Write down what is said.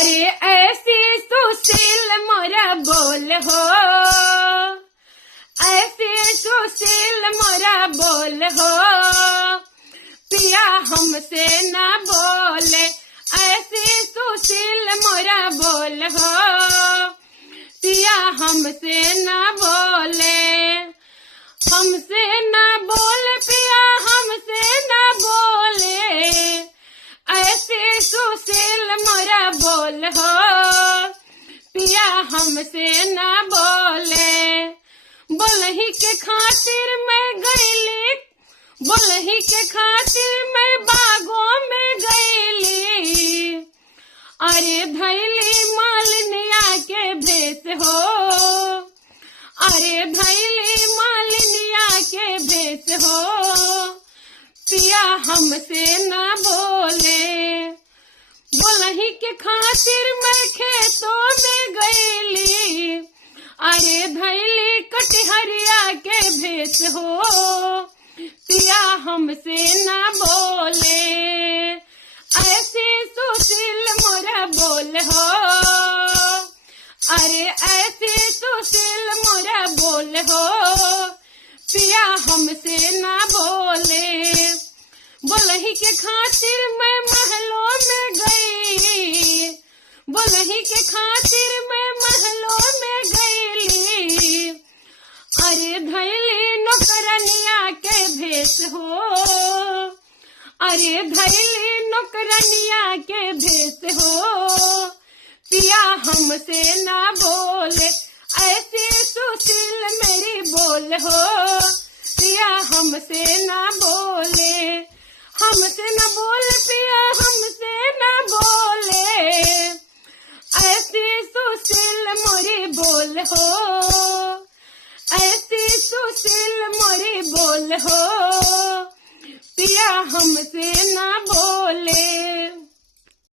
अरे ऐसी सुशील मोरा बोल हो, ऐसी सुशील मोरा बोल हो, पिया हमसे ना बोले। ऐसी सुशील मोरा बोल हो, पिया हमसे ना बोले। हमसे ना बोले पिया हमसे ना बोले, ऐसी सुशील मोरा बोल हो, पिया हमसे ना बोले। बोलही के खातिर मैं गईली, बोलही के खातिर मैं बागों में गईली। अरे धैली मालिनिया के भेष हो, अरे धैली मालिनिया के भेष हो, पिया हमसे ना बोले। बोलही के खातिर मैं खेतों में गईली, अरे धैली कटिहरिया के भेष हो, पिया हमसे ना बोले। ऐसी सुशील मोरा बोल हो, अरे ऐसी सुशील मोरा बोल हो, पिया हमसे ना बोले। बोलही के खातिर मैं महलों में गई, बोलही के खातिर मैं महलों में गईली। अरे धैली नौकरनिया के भेष हो, अरे धैली नौकरनिया के भेष हो, पिया हमसे ना बोले। ऐसी सुशील मेरी बोल हो, पिया हमसे ना बोले। हमसे ना बोल पिया हमसे ना बोले, ऐसी सुशील मोरी बोल हो, ऐसी सुशील मोरी बोल हो, पिया हम